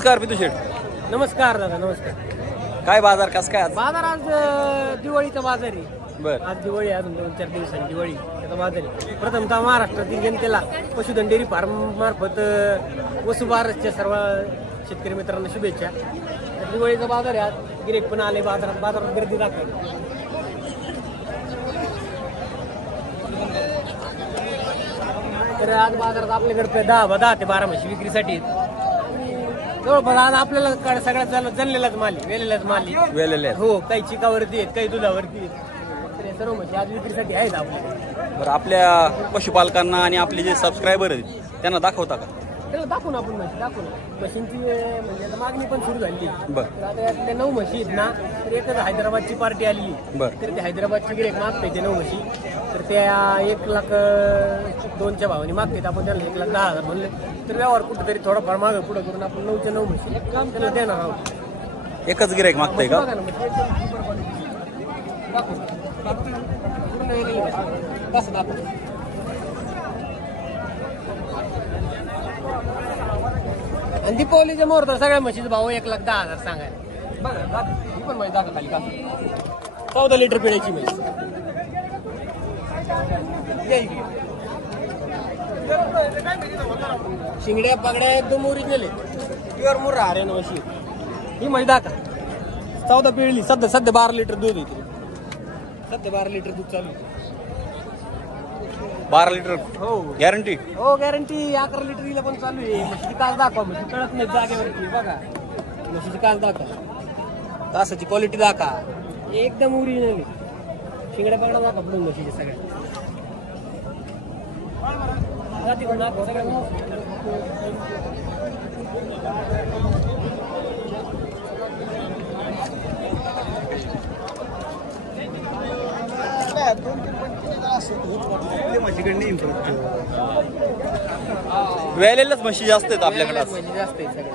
नमस्कार पितू शेठ. नमस्कार दादा, नमस्कार. काय बाजार कसं काय आज? बाजार आज दिवाळीचा बाजार आहे. बर, आज दिवाळी, अजून 2-4 दिवसांनी दिवाळी त्याचा बाजार आहे. प्रथमतः महाराष्ट्रातील जनतेला पशुधन डेअरी फार्म मार्फत वसुबारसच्या सर्व शेतकरी मित्रांना शुभेच्छा. दिवाळीचा बाजार आहे आज. गिऱ्हाईक पण आले बाजारात गर्दी दाखवली. तर आज बाजारात आपल्याकडे 10 ते 12 म्हशी विक्रीसाठी आहेत. जवळपास आज आपल्याला सगळ्यात जणलेलाच माली, वेलेलाच माली वेलेले हो. काही चिकावरती आहेत, काही दुधावरती आहेत. तर हे सर्व म्हशी आज विक्रीसाठी आहेत आपल्याकडे. बरं, आपल्या पशुपालकांना आणि आपले जे सबस्क्रायबर आहेत त्यांना दाखवता का? त्याला दाखवून आपण म्हशी दाखवून मशीनची म्हणजे आता मागणी पण सुरू झाली. बर, तर आता यातल्या 9 म्हशी आहेत ना, तर एकच हैदराबादची पार्टी आलेली. बर, तर ते हैदराबादची गिऱ्हाईक मागते ते 9 म्हशी. तर त्या 1,02,000च्या भावाने मागतात. आपण त्याला 1,10,000 म्हणले तर व्यवहार कुठेतरी थोडाफार मागं पुढे करून आपण 9च्या 9 म्हशी त्याला देणार आहोत. एकच गिऱ्हाईक मागतंय का? बघा ना म्हशी एकदम सुपर क्वालिटीची. पूर्ण वेगळी म्हशी. कसं दाखव. आणि दीपावलीच्या मुहूर्त सगळ्या म्हशीचा भाव 1,10,000 सांगायला. बघा ही पण म्हैस दाखव खाली का. 14 लिटर पिण्याची म्हैस. शिंगड्या पागड्या एकदम ओरिजिनल आहे. प्युअर मुर्रा हरियाणा म्हशी. ही म्हैस दाखा 14 पिळली. सध्या 12 लिटर दूध येते. सध्या 12 लिटर दूध चालू आहे. 12 लिटर हो गॅरंटी? हो गॅरंटी. 11 लिटर हिला पण चालू आहे. म्हशीची कास दाखवा. म्हशी कळत नाही जागेवरती. बघा म्हशीची कास दाखवा. कासाची क्वालिटी दाखवा. एकदम ओरिजिनल आहे. शिंगड्या पागड्या दाखवा पुढून म्हशीचे सगळ्या. वेलेल्याच म्हशी जास्त आहेत आपल्याकडे. म्हशी जास्त आहेत सगळ्या.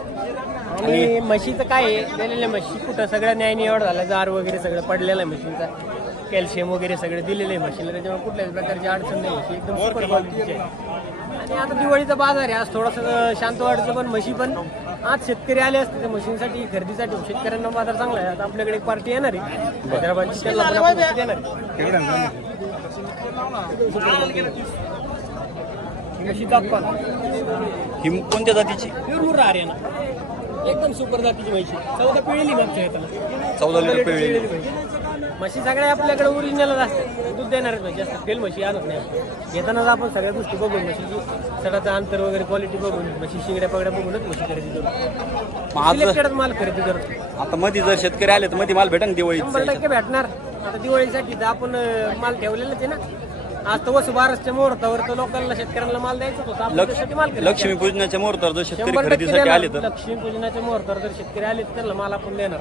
आणि म्हशीचं काय आहे, वेलेल्या म्हशी कुठं सगळं न्याय निवड झाला. जार वगैरे सगळं पडलेलं आहे म्हशींचा. कॅल्शियम वगैरे सगळे दिलेले आहे म्हशीला. त्याच्यामुळे कुठल्याच प्रकारची अडचण नाही. म्हशी एकदम सुपर क्वालिटीची आहे. आणि आता दिवाळीचा बाजार आहे. आज थोडंसं शांत वाटतं. पण म्हशी पण आज शेतकरी आले असते त्या म्हशींसाठी खरेदीसाठी. शेतकऱ्यांना बाजार चांगला आहे. आता आपल्याकडे एक पार्टी येणार आहे हैदराबादची. त्याला पण आपण म्हशी देणार आहे. म्हशी दाखवा. ही कोणत्या जातीची? प्युअर मुर्रा हरियाणा. एकदम सुपर जातीची म्हशी. 14 पिळली मागच्या येताना. 14 लिटर पिळली म्हशी सगळ्या आपल्याकडे ओरिजिनलच असतात. दूध देणारच म्हशी असतात. फेल म्हशी आणत नाही. घेतानाच आपण सगळ्या गोष्टी बघून म्हशीची सडाचं अंतर वगैरे क्वालिटी बघून म्हशी शिंगड्या पगड्या बघूनच म्हशी खरेदी करतो. सिलेक्टेडच माल खरेदी करतो. आता मध्ये जर शेतकरी आले तर मध्ये माल भेटेल दिवाळी? 100% भेटणार. आता दिवाळीसाठी तर आपण माल ठेवलेलाच आहे ना. आज तर वसुबारसच्या मुहूर्तावर तर लोकांना शेतकऱ्यांना माल द्यायचा होता. लक्ष्मीपूजनाच्या मुहूर्तावर जर शेतकरी खरेदीसाठी आले तर? लक्ष्मीपूजनाच्या मुहूर्तावर जर शेतकरी आले तर त्यांना माल आपण देणार.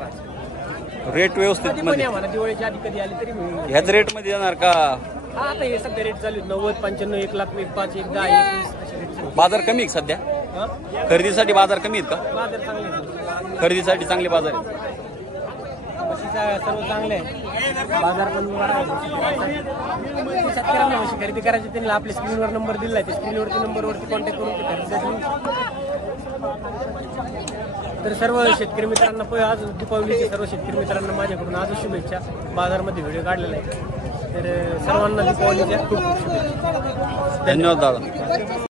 रेट व्यवस्थित मध्ये म्हणा दिवाळीच्या आधी कधी आली तरी ह्याच रेट मध्ये देणार का? हा आता हे सध्या रेट चालू 90, 95, 1,00,000, 1,05,000, 1,10,000, 1,20,000 असे रेट. बाजार कमी आहे सध्या? खरेदीसाठी बाजार कमी आहेत का? बाजार चांगले. खरेदीसाठी चांगले बाजार आहेत. सर्व चांगले आहे. बाजार पण शेतकऱ्यांना म्हशी खरेदी करायची त्यांना आपल्या स्क्रीनवर नंबर दिला आहे. त्या स्क्रीनवरती नंबरवरती कॉन्टॅक्ट करून ते खरेदीसाठी. तर सर्व शेतकरी मित्रांना आज दीपावलीचे सर्व शेतकरी मित्रांना माझ्याकडून आज शुभेच्छा. बाजारमध्ये व्हिडिओ काढलेला आहे. तर सर्वांना दीपावलीच्या खूप खूप शुभेच्छा. धन्यवाद दादा.